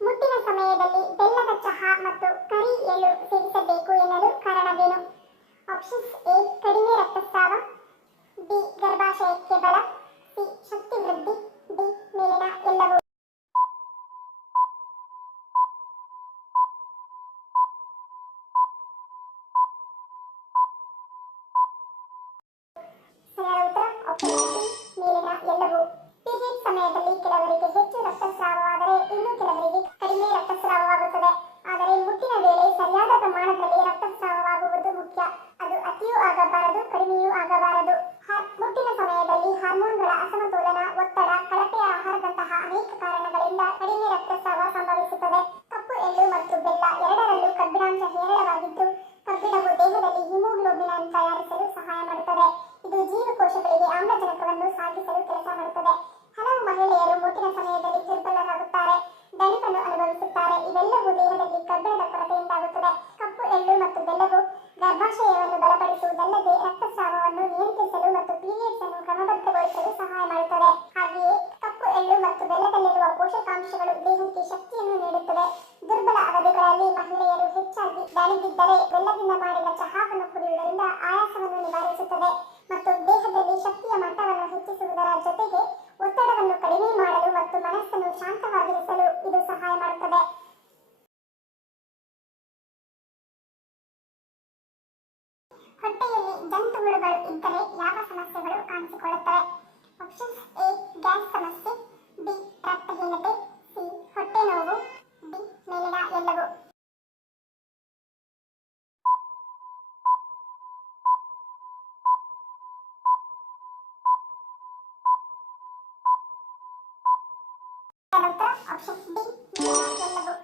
ಮುಟ್ಟಿನ ಸಮಯದಲ್ಲಿ ಬೆಲ್ಲದ ಚಹಾ ಮತ್ತು ಕರಿ ಎಳ್ಳು ಸೇವಿಸಬೇಕು ಎನ್ನಲು ಕಾರಣವೇನು? ಆಪ್ಷನ್ಸ್ ಎ ಕಡಿಮೆ ರಕ್ತಸ್ರಾವ, ಬಿ ಗರ್ಭಾಶಯಕ್ಕೆ ಬಲ, ಸಿ ಶಕ್ತಿ ವೃದ್ಧಿ, ಡಿ ಮೇಲಿನ ಎಲ್ಲವೂ. ಸರಿಯಾದ ಉತ್ತರ ಆಪ್ಷನ್ ಡಿ ಮೇಲಿನ ಎಲ್ಲವೂ. ಪೀರಿಯಡ್ ಸಮಯದಲ್ಲಿ ಕೆಲವರಿಗೆ ಹೆಚ್ಚು ರಕ್ತಸ್ರಾವವಾದರೆ ಇನ್ನು ಕೆಲವರಿಗೆ ಕಡಿಮೆ ರಕ್ತಸ್ರಾವವಾಗುತ್ತದೆ. ಆದರೆ ಮುಟ್ಟಿನ ವೇಳೆ ಸರಿಯಾದ ಪ್ರಮಾಣದಲ್ಲಿ ರಕ್ತಸ್ರಾವವಾಗುವುದು ಮುಖ್ಯ. ಅದು ಅತಿಯೂ ಆಗಬಾರದು, ಕಡಿಮೆಯೂ ಆಗಬಾರದು. ಮುಟ್ಟಿನ ಸಮಯದಲ್ಲಿ ಹಾರ್ಮೋನ್ಗಳ ಅಸಮತೋಲನ, ಒತ್ತಡ, ಕಳಪೆ ಆಹಾರದಂತಹ ಅನೇಕ ಕಾರಣಗಳಿಂದ ಕಡಿಮೆ ರಕ್ತಸ್ರಾವ ಸಂಭವಿಸುತ್ತದೆ. ಕಪ್ಪು ಎಳ್ಳು ಮತ್ತು ಬೆಲ್ಲ ಎರಡರಲ್ಲೂ ಕಬ್ಬಿಣಾಂಶ ಹೇರಳವಾಗಿದ್ದು ಕಬ್ಬಿಣವು ದೇಹದಲ್ಲಿ ಹಿಮೋಗ್ಲೋಬಿನ್ ಅನ್ನು ತಯಾರಿಸಲು ಸಹಾಯ ಮಾಡುತ್ತದೆ. ಇದು ಜೀವಕೋಶಗಳಿಗೆ ಆಮ್ಲಜನಕವನ್ನು ಸಾಗಿಸಲು ಕೆಲಸ ಮಾಡುತ್ತದೆ. ಹಲವು ಮಹಿಳೆಯರು ಮುಟ್ಟಿನ ಸಮಯದಲ್ಲಿ ದುರ್ಬಲರಾಗುತ್ತಾರೆ, ದಣಿವನ್ನು ಅನುಭವಿಸುತ್ತಾರೆ. ಇವೆಲ್ಲವೂ ದೇಹದಲ್ಲಿ ಕಬ್ಬಿಣದ ಕೊರತೆಯಿಂದಾಗುತ್ತದೆ. ಕಪ್ಪು ಎಳ್ಳು ಮತ್ತು ಬೆಲ್ಲವು ಗರ್ಭಾಶಯವನ್ನು ಬಲಪಡಿಸುವುದಲ್ಲದೆ ರಕ್ತಸ್ರಾವವನ್ನು ನಿಯಂತ್ರಿಸಲು ಮತ್ತು ಪೀರಿಯಡ್ಸ್ ಅನ್ನು ಕ್ರಮಬದ್ಧಗೊಳಿಸಲು ಸಹಾಯ ಮಾಡುತ್ತದೆ. ಹಾಗೆಯೇ ಕಪ್ಪು ಎಳ್ಳು ಮತ್ತು ಬೆಲ್ಲದಲ್ಲಿರುವ ಪೋಷಕಾಂಶಗಳು ದೇಹಕ್ಕೆ ಶಕ್ತಿಯನ್ನು ನೀಡುತ್ತದೆ. ದುರ್ಬಲ ಅವಧಿಗಳಲ್ಲಿ ಮಹಿಳೆಯರು ಹೆಚ್ಚಾಗಿ ದಣಿದಿದ್ದರೆ ಬೆಲ್ಲದಿಂದ ಮಾಡಿದ ಚಹಾವನ್ನು ಕುಡಿಯುವುದರಿಂದ ಆಯಾಸವನ್ನು ನಿವಾರಿಸುತ್ತದೆ ಮತ್ತು ದೇಹದಲ್ಲಿ ಶಕ್ತಿಯ ಮಟ್ಟವನ್ನು ಹೆಚ್ಚಿಸುವುದರ ಜೊತೆಗೆ ಒತ್ತಡವನ್ನು ಕಡಿಮೆ ಮಾಡಲು ಮತ್ತು ಮನಸ್ಸನ್ನು ಶಾಂತವಾಗಿರಿಸಲು ಇದು ಸಹಾಯ ಮಾಡುತ್ತದೆ. ಹೊಟ್ಟೆಯಲ್ಲಿ ಜಂತುಹುಳುಗಳು ಇದ್ದರೆ ಯಾವ ಸಮಸ್ಯೆಗಳು ಕಾಣಿಸಿಕೊಳ್ಳುತ್ತವೆ? ಆಪ್ಷನ್ಸ್ ಎ ಗ್ಯಾಸ್ ಸಮಸ್ಯೆ, ಬಿ ರಕ್ತಹೀನತೆ, ಸಿ ಹೊಟ್ಟೆ ನೋವು, ಡಿ ಮೇಲಿನ ಎಲ್ಲವೂ. ಆಪ್ಷನ್ ಡಿ ಮೇಲಿನ ಎಲ್ಲವೂ.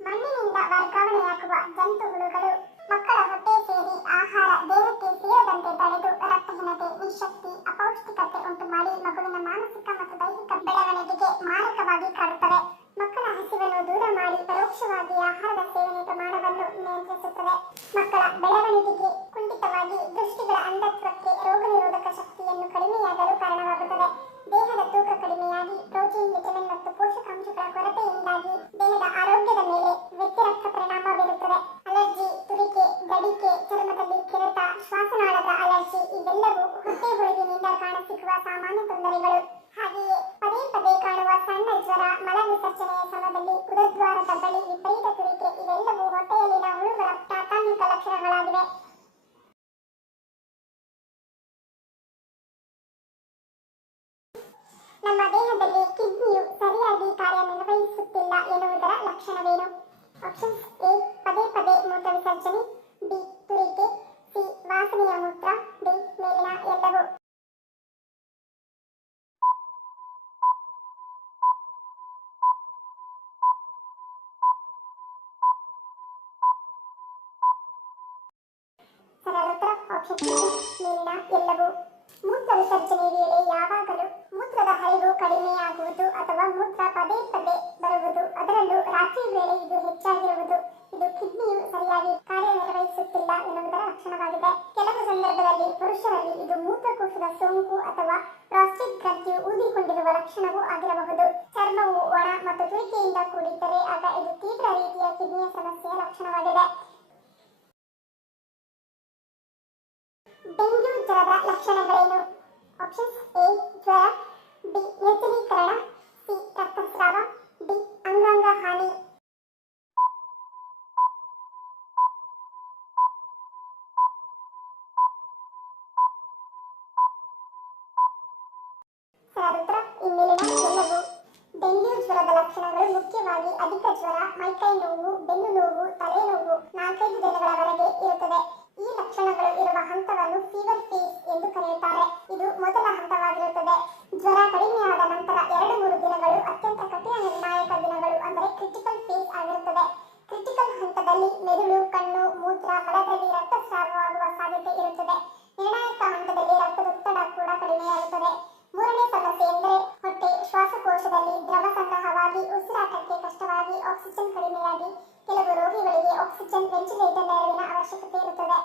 ಮಣ್ಣಿನಿಂದ ವರ್ಗಾವಣೆಯಾಗುವ ಜಂತುಹುಳುಗಳು ಮಕ್ಕಳ ಹೊಟ್ಟೆ ಸೇರಿ ಆಹಾರ ದೇಹಕ್ಕೆ ಸೇರದಂತೆ ತಡೆದು ರಕ್ತಹೀನತೆ, ನಿಶಕ್ತಿ, ಅಪೌಷ್ಟಿಕತೆ ಉಂಟು ಮಾಡಿ ಮಗುವಿನ ಮಾನಸಿಕ ಮತ್ತು ದೈಹಿಕ ಬೆಳವಣಿಗೆಗೆ ಮಾರಕವಾಗಿ ಕಾಡುತ್ತವೆ. ಮಕ್ಕಳ ಹಸಿವನ್ನು ದೂರ ಮಾಡಿ ಪರೋಕ್ಷವಾಗಿ ಆಹಾರದ ಸೇವನೆ ಪ್ರಮಾಣವನ್ನು ನಿಯಂತ್ರಿಸುತ್ತದೆ. ಮಕ್ಕಳ ಬೆಳವಣಿಗೆಗೆ ಕುಂಠಿತವಾಗಿ ದೃಷ್ಟಿಗಳ ಅಂಧತ್ವಕ್ಕೆ, ರೋಗ ನಿರೋಧಕ ಶಕ್ತಿಯನ್ನು ಕಡಿಮೆಯಾಗಲು ಕಾರಣವಾಗುತ್ತದೆ. ದೇಹದ ತೂಕ ಕಡಿಮೆಯಾಗಿ ಪ್ರೋಟೀನ್, ವಿಟಮಿನ್ ಮತ್ತು ಪೋಷಕಾಂಶಗಳ ಕೊರತೆಯಿಂದಾಗಿ ದೇಹದ ಆರೋಗ್ಯದ ಮೇಲೆ ವ್ಯತಿರಿಕ್ತ ಪರಿಣಾಮ ಬೀರುತ್ತದೆ. ಅಲರ್ಜಿ, ತುರಿಕೆ, ಗಡಿಕೆ, ಚರ್ಮದಲ್ಲಿ ಕೆರೆತ, ಶ್ವಾಸನಾಳದ ಅಲರ್ಜಿ ಇವೆಲ್ಲವೂ ಹೊಟ್ಟೆ ಹುಳುವಿನಿಂದ ಕಾಣಸಿಗುವ ಸಾಮಾನ್ಯ ತೊಂದರೆಗಳು. ಹಾಗೆಯೇ ಪದೇ ಪದೇ ಕಾಣುವ ಸಣ್ಣ ಜ್ವರ, ಮಲ ವಿಸರ್ಜನೆಯ ಸಮಯದಲ್ಲಿ ಉದದ್ವಾರದ ಬಳಿ ವಿಪರೀತ ತುರಿಕೆ ಇವೆಲ್ಲವೂ ಹೊಟ್ಟೆಯಲ್ಲಿನ ಹುಳುಗಳ ಪ್ರಾಥಮಿಕ ಲಕ್ಷಣಗಳಾಗಿವೆ. ನಮ್ಮ ದೇಹದಲ್ಲಿ ಕಿಡ್ನಿಯು ಸರಿಯಾಗಿ ಕಾರ್ಯನಿರ್ವಹಿಸುತ್ತಿಲ್ಲ ಎನ್ನುವುದರ ಲಕ್ಷಣವೇನು? ಆಪ್ಷನ್ಸ್ ಎ ಪದೇ ಪದೇ ಮೂತ್ರ ವಿಸರ್ಜನೆ, ಬಿ ತುರಿಕೆ, ಸಿ ವಾಸನೆಯ ಮೂತ್ರ, ಡಿ ಮೇಲಿನ ಎಲ್ಲವೂ. ಸರಿಯಾದ ಉತ್ತರ ಆಪ್ಷನ್ ಡಿ ಮೇಲಿನ ಎಲ್ಲವೂ. ಮೂತ್ರ ವಿಸರ್ಜನೆ ವೇಳೆ ಯಾವಾಗಲೂ ಮೂತ್ರದ ಹರಿವು ಕಡಿಮೆಯಾಗುವುದು ಅಥವಾ ಮೂತ್ರ ಪದೇ ಪದೇ ಬರುವುದು, ಅದರಲ್ಲೂ ರಾತ್ರಿ ವೇಳೆ ಇದು ಹೆಚ್ಚಾಗಿರುವುದು, ಇದು ಕಿಡ್ನಿಯು ಸರಿಯಾಗಿ ಕಾರ್ಯನಿರ್ವಹಿಸುತ್ತಿಲ್ಲ ಎನ್ನುವುದರ ಲಕ್ಷಣವಾಗಿದೆ. ಕೆಲವು ಸಂದರ್ಭದಲ್ಲಿ ಪುರುಷರಲ್ಲಿ ಇದು ಮೂತ್ರಕೋಶದ ಸೋಂಕು ಅಥವಾ ಪ್ರಾಸ್ಟೇಟ್ ಗ್ರಂಥಿಯು ಊದಿಕೊಂಡಿರುವ ಲಕ್ಷಣವೂ ಆಗಿರಬಹುದು. ಚರ್ಮವು ಒಣ ಮತ್ತು ತುರಿಕೆಯಿಂದ ಕೂಡಿದ್ದರೆ ಆಗ ಇದು ತೀವ್ರ ರೀತಿಯ ಕಿಡ್ನಿಯ ಸಮಸ್ಯೆಯ ಲಕ್ಷಣವಾಗಿದೆ. ಡೆಂಗ್ಯೂ ಜ್ವರದ ಲಕ್ಷಣಗಳೇನು? ಆಪ್ಷನ್ಸ್ ಎ ಜ್ವರ, ಬಿ ನಿರ್ಜಲೀಕರಣ, ಸಿ ರಕ್ತಸ್ರಾವ, ಡಿ ಅಂಗಾಂಗ ಹಾನಿ. ಸರಿಯಾದ ಉತ್ತರ ಮೇಲಿನ ಎಲ್ಲವೂ. ಡೆಂಗ್ಯೂ ಜ್ವರದ ಲಕ್ಷಣಗಳು ಮುಖ್ಯವಾಗಿ ಅಧಿಕ ಜ್ವರ, ಮೈಕೈ ನೋವು, ಬೆನ್ನು ನೋವು, ತಲೆನೋವು 4-5 ದಿನಗಳವರೆಗೆ ಇರುತ್ತದೆ. ಈ ಲಕ್ಷಣಗಳು ಇರುವ ಹಂತವನ್ನು ಫೀವರ್ ಫೇಸ್ ಎಂದು ಕರೆಯುತ್ತಾರೆ. ಇದು ಮೊದಲ ಹಂತವಾಗಿರುತ್ತದೆ. ಜ್ವರ ಕಡಿಮೆಯಾದ ನಂತರ 2-3 ದಿನಗಳು ಅತ್ಯಂತ ಕಠಿಣ ನಿರ್ಣಾಯಕ ದಿನಗಳು ಅಂದರೆ ಕ್ರಿಟಿಕಲ್ ಫೇಸ್ ಆಗಿರುತ್ತದೆ. ಕ್ರಿಟಿಕಲ್ ಹಂತದಲ್ಲಿ ಮೆದುಳು, ಕಣ್ಣು, ಮೂತ್ರ, ಮಲದಲ್ಲಿ ರಕ್ತಸ್ರಾವವಾಗುವ ಸಾಧ್ಯತೆ ಇರುತ್ತದೆ. ನಿರ್ಣಾಯಕ ಹಂತದಲ್ಲಿ ರಕ್ತದೊತ್ತಡ ಕೂಡ ಕಡಿಮೆಯಾಗುತ್ತದೆ. ಮೂರನೇ ಸಮಸ್ಯೆ ಎಂದರೆ ಹೊಟ್ಟೆ, ಶ್ವಾಸಕೋಶದಲ್ಲಿ ದ್ರವ ಸಂಗ್ರಹವಾಗಿ ಉಸಿರಾಟಕ್ಕೆ ಕಷ್ಟವಾಗಿ ಆಕ್ಸಿಜನ್ ಕಡಿಮೆಯಾಗಿ ಕೆಲವು ರೋಗಿಗಳಿಗೆ ಆಕ್ಸಿಜನ್ ವೆಂಟಿಲೇಟರ್ ನೆರವಿನ ಅವಶ್ಯಕತೆ ಇರುತ್ತದೆ.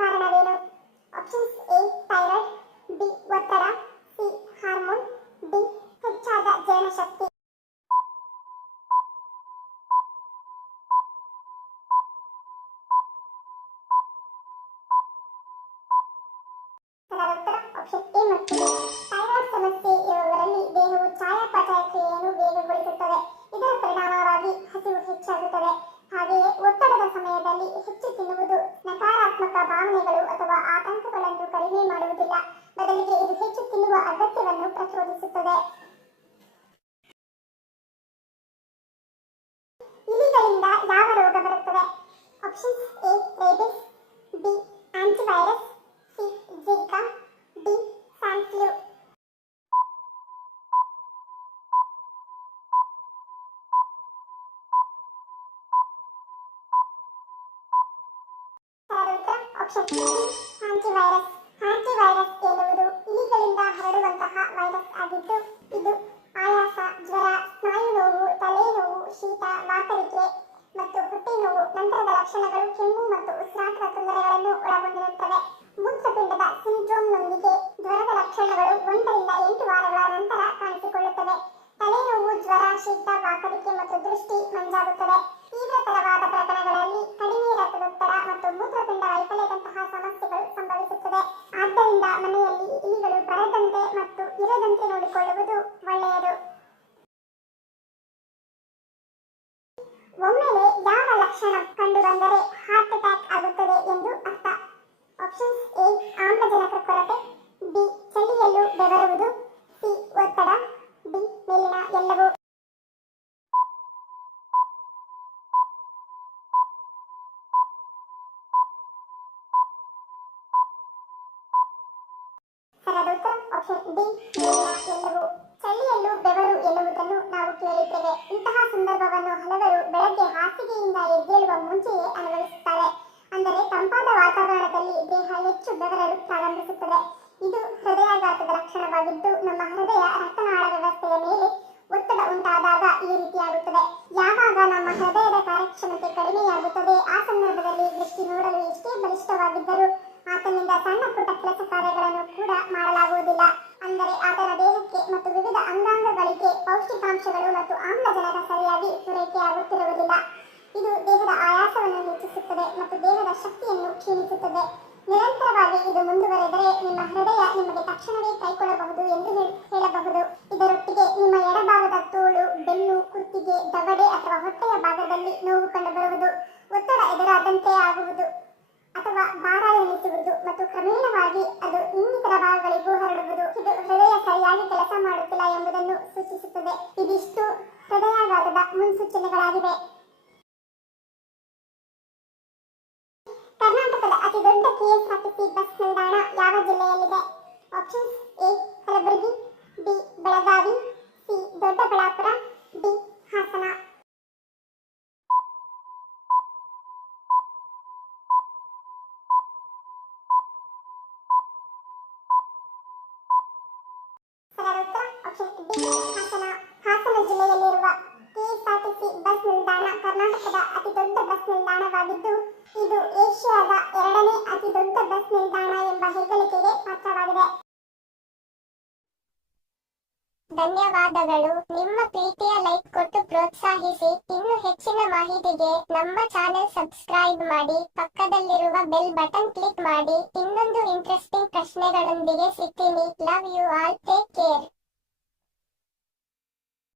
ಕಾರಣವೇನು? ಆಪ್ಷನ್ಸ್ ಎ ಥೈರಾಯ್ಡ್, ಬಿ ಒತ್ತಡ, ಸಿ ಹಾರ್ಮೋನ್, ಡಿ ಹೆಚ್ಚಾದ ಜೀರ್ಣಶಕ್ತಿ. ಸರಿಯಾದ ಉತ್ತರ ಆಪ್ಷನ್ ಎ ಮತ್ತು ಬಿ. ಥೈರಾಯ್ಡ್ ಸಮಸ್ಯೆ ಇರುವವರಲ್ಲಿ ದೇಹವು ಚಯಾಪಚಯ ಕ್ರಿಯೆಯನ್ನು ವೇಗಗೊಳಿಸುತ್ತದೆ. ಇದರ ಪರಿಣಾಮವಾಗಿ ಹಸಿವು ಹೆಚ್ಚಾಗುತ್ತದೆ. ಹಾಗೆಯೇ ಒತ್ತಡದ ಸಮಯದಲ್ಲಿ ಹೆಚ್ಚು ತಿನ್ನುವುದು ನಕಾರಾತ್ಮಕ ಭಾವನೆಗಳು ಅಥವಾ ಆತಂಕಗಳನ್ನು ಕಡಿಮೆ ಮಾಡುವುದಿಲ್ಲ. ಬದಲಿಗೆ ಇದು ಹೆಚ್ಚು ತಿನ್ನುವ ಅಗತ್ಯವನ್ನು ಪ್ರಚೋದಿಸುತ್ತದೆ. ಇಲಿಗಳಿಂದ ಯಾವ ರೋಗ ಬರುತ್ತದೆ? Options A rabies, B antivirus, C Zika, D swine flu. Option B antivirus. Antivirus ಎನ್ನುವುದು ಇಲಿಗಳಿಂದ ಹರಡುವಂತಹ ವೈರಸ್ ಆಗಿದ್ದು ಇದು ಆಯಾಸ, ಜ್ವರ, ಸ್ನಾಯು ನೋವು, ತಲೆನೋವು, ಶೀತ, ವಾಕರಿಕೆ ಮತ್ತು ಹೊಟ್ಟೆ ನೋವು ನಂತರದ ಲಕ್ಷಣಗಳು, ಕೆಮ್ಮು ಮತ್ತು ಉಸಿರಾಟದ ತೊಂದರೆಗಳನ್ನು ಒಳಗೊಂಡಿರುತ್ತವೆ. ಮೂತ್ರಪಿಂಡದ ಸಿಂಡ್ರೋಮ್ನೊಂದಿಗೆ ಜ್ವರದ ಲಕ್ಷಣಗಳು 1 ರಿಂದ 8 ವಾರಗಳ ನಂತರ ಕಾಣಿಸಿಕೊಳ್ಳುತ್ತವೆ. ತಲೆನೋವು, ಜ್ವರ, ಶೀತ, ವಾಕರಿಕೆ ಮತ್ತು ದೃಷ್ಟಿ ಮಂಜಾಗುತ್ತದೆ. ತೀವ್ರತರವಾದ ಪ್ರಕರಣಗಳಲ್ಲಿ ಕಡಿಮೆ ರಕ್ತದೊತ್ತಡ ಮತ್ತು ಮೂತ್ರಪಿಂಡ ವೈಫಲ್ಯದಂತಹ ಸಮಸ್ಯೆಗಳು ಸಂಭವಿಸುತ್ತದೆ. ಆದ್ದರಿಂದ ಮನೆಯಲ್ಲಿ ಇಲಿಗಳು ಬರದಂತೆ ಮತ್ತು ಇರದಂತೆ ನೋಡಿಕೊಳ್ಳುವುದು ಒಳ್ಳೆಯದು. ಒಮ್ಮೆಲೆ ಯಾವ ಲಕ್ಷಣ ಕಂಡುಬಂದರೆ ಹಾರ್ಟ್ ಅಟ್ಯಾಕ್ ಆಗುತ್ತದೆ ಎಂದು ಅರ್ಥ? ಆಪ್ಷನ್ಸ್ ಎ ಆಮ್ಲಜನಕ ಕೊರತೆ, ಬಿ ಚಳಿಯಲ್ಲೂ ಬೆವರುವುದು, ಸಿ ಒತ್ತಡ, ಡಿ ಮೇಲಿನ ಎಲ್ಲವೂ. ಸರಿಯಾದ ಉತ್ತರ ಆಪ್ಷನ್ ಡಿ ಮೇಲಿನ ಎಲ್ಲವೂ. ಚಳಿಯಲ್ಲೂ ಬೆವರು ಎನ್ನುವುದನ್ನು ನಾವು ಕೇಳಿದ್ದೇವೆ. ಇಂತಹ ಸಂದರ್ಭವನ್ನು ಹಲವರು ಬೆಳಗ್ಗೆ ಹಾಸಿಗೆಯಿಂದ ಎದ್ದೇಳುವ ಮುಂಚೆಯೇ ಅನುಭವಿಸುತ್ತಾರೆ. ಅಂದರೆ ತಂಪಾದ ವಾತಾವರಣದಲ್ಲಿ ದೇಹ ಹೆಚ್ಚು ಬೆವರಲು ಪ್ರಾರಂಭಿಸುತ್ತದೆ. ಇದು ಹೃದಯಾಘಾತದ ಲಕ್ಷಣವಾಗಿದ್ದು ನಮ್ಮ ಹೃದಯ ರಕ್ತನಾಳ ವ್ಯವಸ್ಥೆಯ ಮೇಲೆ ಒತ್ತಡ ಉಂಟಾದಾಗ ಈ ರೀತಿಯಾಗುತ್ತದೆ. ಯಾವಾಗ ನಮ್ಮ ಹೃದಯದ ಕಾರ್ಯಕ್ಷಮತೆ ಕಡಿಮೆಯಾಗುತ್ತದೆ ಆ ಸಂದರ್ಭದಲ್ಲಿ ವ್ಯಕ್ತಿ ನೋಡಲು ಎಷ್ಟೇ ಬಲಿಷ್ಠವಾಗಿದ್ದರೂ ಆತನಿಂದ ಸಣ್ಣ ಪುಟ್ಟ ಕೆಲಸ ಕಾರ್ಯಗಳನ್ನು ಕೂಡ ಮಾಡಲಾಗುವುದಿಲ್ಲ. ಅಂದರೆ ಆತನ ದೇಹಕ್ಕೆ ಮತ್ತು ವಿವಿಧ ಅಂಗಾಂಗಗಳಿಗೆ ಪೌಷ್ಟಿಕಾಂಶಗಳು ಮತ್ತು ಆಮ್ಲಜನಕ ಸರಿಯಾಗಿ ಪೂರೈಕೆಯಾಗುತ್ತಿರುವುದಿಲ್ಲ. ಇದು ದೇಹದ ಆಯಾಸವನ್ನು ಹೆಚ್ಚಿಸುತ್ತದೆ ಮತ್ತು ದೇಹದ ಶಕ್ತಿಯನ್ನು ಕ್ಷೀಣಿಸುತ್ತದೆ. ನಿರಂತರವಾಗಿ ಇದು ಮುಂದುವರೆದರೆ ನಿಮ್ಮ ಹೃದಯ ನಿಮಗೆ ತಕ್ಷಣವೇ ಕೈಕೊಳ್ಳಬಹುದು ಎಂದು ಹೇಳಬಹುದು. ಇದರೊಟ್ಟಿಗೆ ನಿಮ್ಮ ಎಡಭಾಗದ ತೋಳು, ಬೆನ್ನು, ಕುತ್ತಿಗೆ, ದವಡೆ ಅಥವಾ ಹೊಟ್ಟೆಯ ಭಾಗದಲ್ಲಿ ನೋವು ಕಂಡುಬರುವುದು, ಒತ್ತಡ ಎದುರಾದಂತೆ ಆಗುವುದು ಅಥವಾ ಭಾರ ಎನಿಸುವುದು ಮತ್ತು ಕ್ರಮೇಣವಾಗಿ ಅದು ಇನ್ನಿತರ ಭಾಗಗಳಿಗೂ ಹರಡುವುದು. ಇದು ಹೃದಯ ಸರಿಯಾಗಿ ಕೆಲಸ ಮಾಡುತ್ತಿಲ್ಲ ಎಂಬುದನ್ನು ಸೂಚಿಸುತ್ತದೆ. ಇದಿಷ್ಟು ಹೃದಯಾಘಾತದ ಮುನ್ಸೂಚನೆಗಳಾಗಿವೆ. ಕರ್ನಾಟಕದ ಅತಿ ದೊಡ್ಡ ಕೆಎಸ್ಆರ್ಟಿಸಿ ಬಸ್ ನಿಲ್ದಾಣ ಯಾವ ಜಿಲ್ಲೆಯಲ್ಲಿದೆ? Options A Kalaburagi, B Belagavi, C Doddaballapura, D Hassan. Option D Hassan. Hassan ಜಿಲ್ಲೆಯಲ್ಲಿರುವ ಕೆಎಸ್ಆರ್ಟಿಸಿ ಬಸ್ ನಿಲ್ದಾಣ ಕರ್ನಾಟಕದ ಅತಿ ದೊಡ್ಡ ಬಸ್ ನಿಲ್ದಾಣವಾಗಿದ್ದು ಇದು ಏಷ್ಯಾದ 2ನೇ ಅತಿ ದೊಡ್ಡ ಬಸ್ ನಿಲ್ದಾಣ ಎಂಬ ಹೆಗ್ಗಳಿಕೆಗೆ ಪಾತ್ರವಾಗಿದೆ. ಧನ್ಯವಾದಗಳು. ನಿಮ್ಮ ಪ್ರೀತಿಯ ಲೈಕ್ ಕೊಟ್ಟು ಪ್ರೋತ್ಸಾಹಿಸಿ. ಇನ್ನು ಹೆಚ್ಚಿನ ಮಾಹಿತಿಗೆ ನಮ್ಮ ಚಾನೆಲ್ ಸಬ್ಸ್ಕ್ರೈಬ್ ಮಾಡಿ, ಪಕ್ಕದಲ್ಲಿರುವ ಬೆಲ್ ಬಟನ್ ಕ್ಲಿಕ್ ಮಾಡಿ. ಇನ್ನೊಂದು ಇಂಟ್ರೆಸ್ಟಿಂಗ್ ಪ್ರಶ್ನೆಗಳೊಂದಿಗೆ ಸಿಗ್ತೀನಿ. Love you all. Take care.